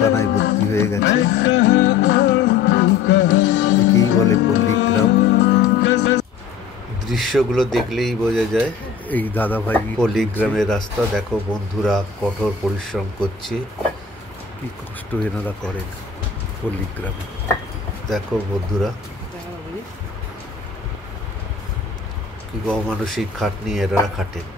পানায় ভর্তি হয়ে গেছে। একেই বলে পল্লীগ্রাম। দৃশ্যগুলো দেখলেই বোঝা যায় এই দাদাভাই পল্লীগ্রামের রাস্তা। দেখো বন্ধুরা কঠোর পরিশ্রম করছে, কি কষ্ট এনারা করেন পল্লীগ্রামে। দেখো বন্ধুরা কি অমানসিক খাটনি এনারা খাটেন।